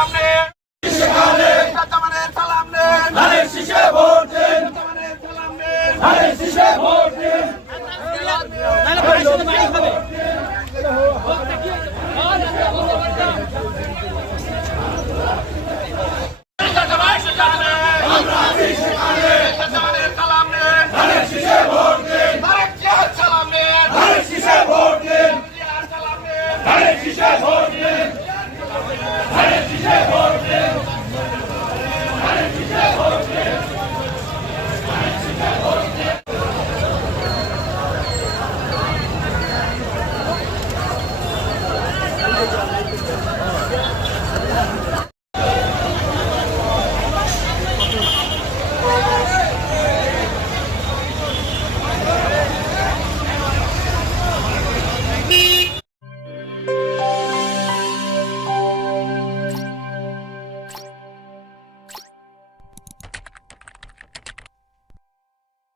জিয়ার Oh.